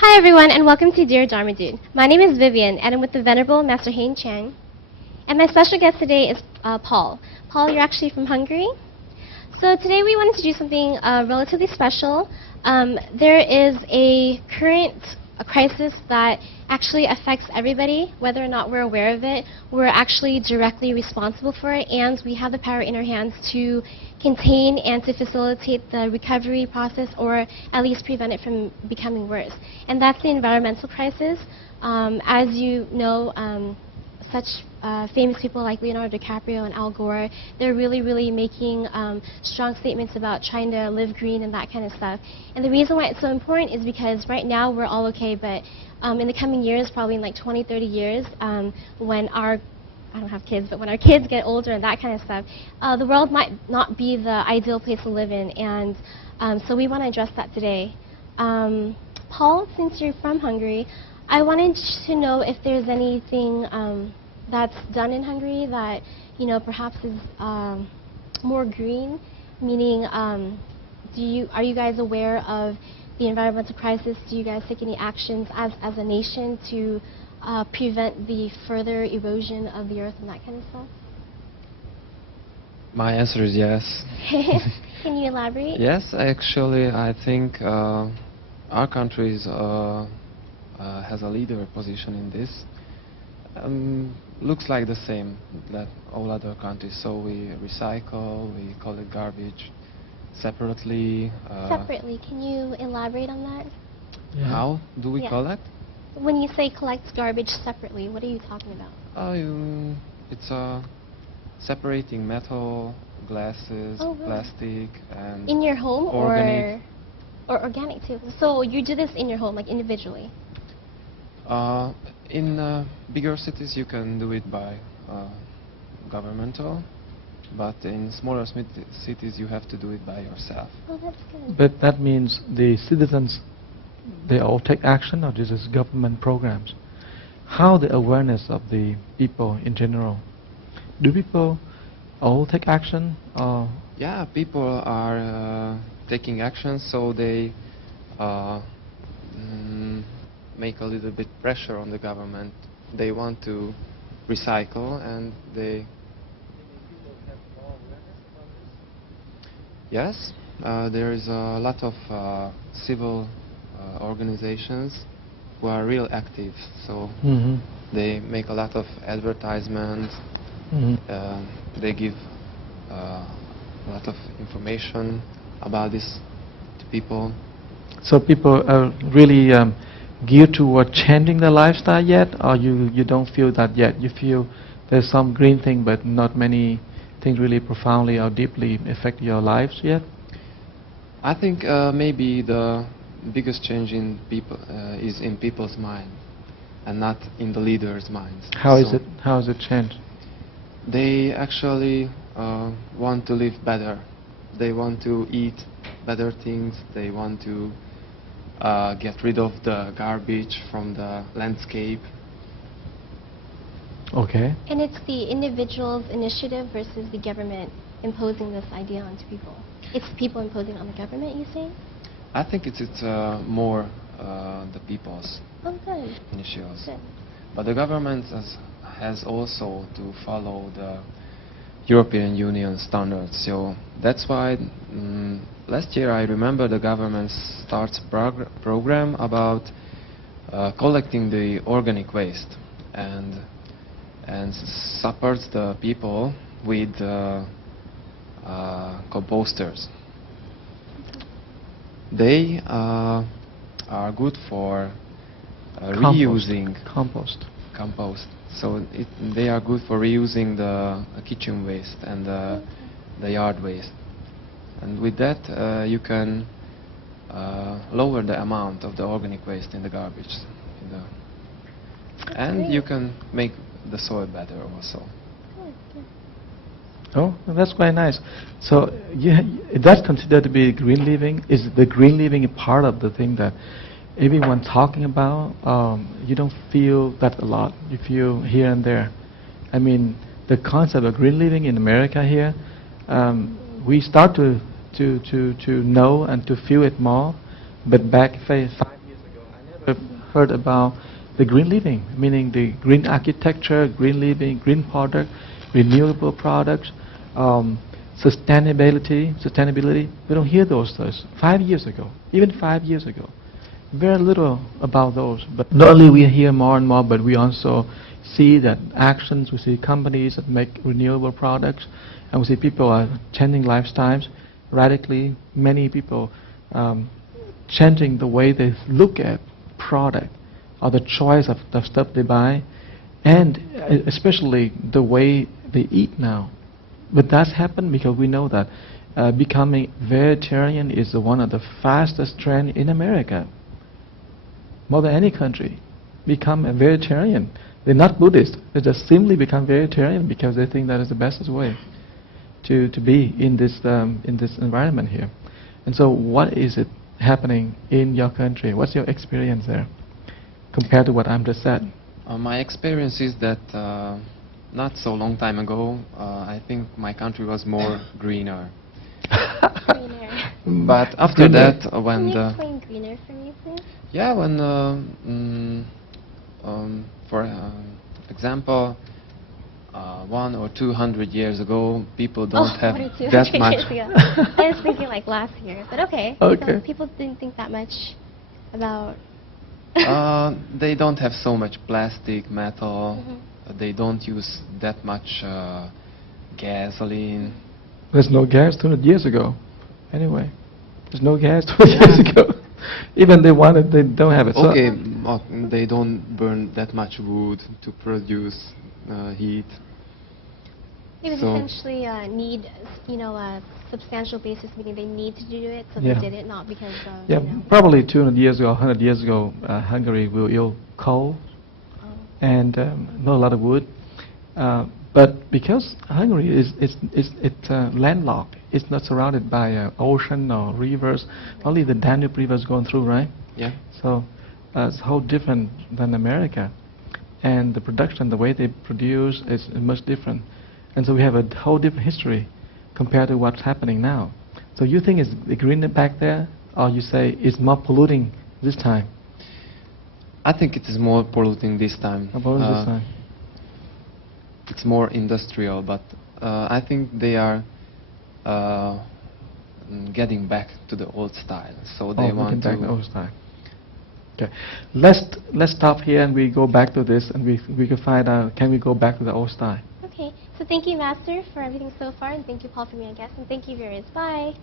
Hi everyone and welcome to DearDharmaDude. My name is Vivian and I'm with the Venerable Master Hein Chang. And my special guest today is Paul. Paul, you're actually from Hungary. So today we wanted to do something relatively special. There is a current crisis that actually affects everybody, whether or not we're aware of it. We're actually directly responsible for it, and we have the power in our hands to contain and to facilitate the recovery process, or at least prevent it from becoming worse. And that's the environmental crisis. As you know, such famous people like Leonardo DiCaprio and Al Gore, they're really making strong statements about trying to live green and that kind of stuff. And the reason why it's so important is because right now we're all okay, but in the coming years, probably in like 20, 30 years, when I don't have kids, but when our kids get older and that kind of stuff, the world might not be the ideal place to live in, and so we want to address that today. Paul, since you're from Hungary, I wanted to know if there's anything that's done in Hungary that, you know, perhaps is more green, meaning are you guys aware of the environmental crisis? Do you guys take any actions as a nation to prevent the further erosion of the earth and that kind of stuff? My answer is yes. Can you elaborate? Yes, actually, I think our country has a leader position in this. Looks like the same that all other countries. So we recycle, we collect garbage separately. Separately, can you elaborate on that? Yeah. How do we collect? When you say collect garbage separately, what are you talking about? It's separating metal, glasses, plastic, and in your home, organic. or organic too. So you do this in your home, like individually? In bigger cities, you can do it by governmental, but in smaller cities, you have to do it by yourself. Oh, that's good. But that means the citizens, they all take action, or this is government programs? How the awareness of the people in general? Do people all take action? Or yeah, people are taking action, so they make a little bit pressure on the government. They want to recycle, and they... Yes, there is a lot of civil organizations who are real active, so they make a lot of advertisements, they give a lot of information about this to people. so people are really geared toward changing their lifestyle yet, or you don't feel that yet? You feel there's some green thing, but not many things really profoundly or deeply affect your lives yet? I think maybe the biggest change in people is in people's mind, and not in the leaders' minds. How is it? How is it changed? They actually want to live better. They want to eat better things. They want to get rid of the garbage from the landscape. Okay. And it's the individual's initiative versus the government imposing this idea onto people. It's people imposing it on the government, you think? I think it's more the people's initiatives. Good. But the government has also to follow the European Union standards. So that's why last year I remember the government starts program about collecting the organic waste and supports the people with composters. They are good for reusing compost. So they are good for reusing the kitchen waste and the yard waste. And with that, you can lower the amount of the organic waste in the garbage. And you can make the soil better also. Oh, that's quite nice. So that's considered to be green living. Is the green living a part of the thing that everyone talking about? You don't feel that a lot. You feel here and there. I mean, the concept of green living in America here, we start to know and to feel it more. But back 5 years ago, I never heard about the green living, meaning the green architecture, green living, green product, renewable products, sustainability. We don't hear those things. 5 years ago, even 5 years ago, very little about those. But not only we hear more and more, but we also see that actions. We see companies that make renewable products, and we see people are changing lifestyles radically. Many people changing the way they look at product or the choice of the stuff they buy, and especially the way they eat now. But that's happened because we know that becoming vegetarian is one of the fastest trends in America. More than any country, become a vegetarian. They're not Buddhist. They just simply become vegetarian because they think that is the best way to be in this environment here. And so, what is it happening in your country? What's your experience there compared to what I'm just said? My experience is that not so long time ago, I think my country was more greener. Greener. But after Greener. that, when Can you the explain greener for me, please? yeah, when for example, 100 or 200 years ago, people don't have 1 or 200 that much. years ago. I was thinking like last year, but okay. Okay. So people didn't think that much about. They don't have so much plastic, metal. Mhm. They don't use that much gasoline. There's no gas 200 years ago. Anyway, there's no gas 200 years ago. Even they want it, they don't have it. So Okay, they don't burn that much wood to produce heat. It was So- essentially need, a substantial basis, meaning they need to do it, so Yeah. they did it, not because of, yeah, probably 200 years ago, 100 years ago, Hungary will use coal and not a lot of wood. But because Hungary it's landlocked, it's not surrounded by ocean or rivers. Only the Danube River is going through, right? Yeah. So it's whole different than America, and the production, the way they produce, is much different. And so we have a whole different history compared to what's happening now. So you think it's the green back there, or you say it's more polluting this time? I think it is more polluting this time. More polluting this time. It's more industrial, but I think they are getting back to the old style. So they we want can to. back the old style. Okay, let's stop here and we go back to this, and we can find out, can we go back to the old style? Okay, so thank you, Master, for everything so far, and thank you, Paul, for being a guest, and thank you, viewers. Bye.